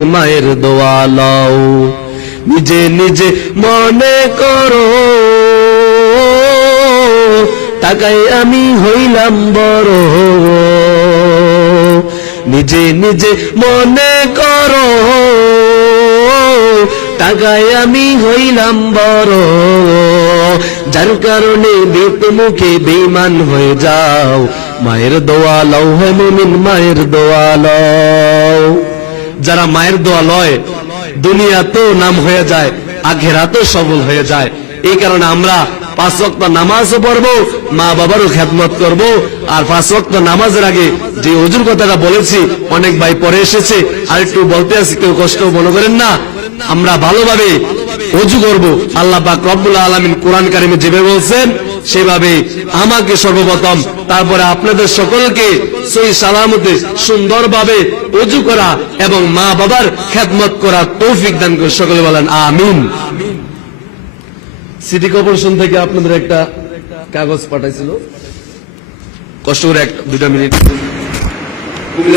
মায়ের দোয়া লও, নিজে নিজে মনে করো টাকায় আমি হইলাম বড়। নিজে নিজে মনে করো টাকায় আমি হইলাম বড়। যার কারণে বেত মুখে বেঈমান হয়ে যাও, মায়ের দোয়া লও হে মুমিন, মায়ের দোয়া লও। যারা মায়ের দোয়া লয় দুনিয়াতেও নাম হয়ে যায়, আখিরাতেও সফল হয়ে যায়। এই কারণে আমরা 5 ওয়াক্ত নামাজও পড়বো, মা বাবারও খেদমত করব। আর 5 ওয়াক্ত নামাজের আগে যে ওযুর কথাটা বলেছি অনেক ভাই পরে এসেছে, আর একটু বলতে আছি, কেউ কষ্ট মনে করেন না। আমরা ভালোভাবে ওযু করব। আল্লাহ পাক রব্বুল আলামিন কোরআন কারিমে যেভাবে বলছেন সেভাবে আমাকে সর্বপ্রথম, তারপরে আপনাদের সকলকে সহি সালামতে সুন্দরভাবে ওযু করা এবং মা বাবার খেদমত করা তৌফিক দান করে সকলে বলেন আমিন। সিটি কর্পোরেশন থেকে আপনাদের একটা কাগজ পাঠাইছিল, কষ্ট করে 1-2 মিনিট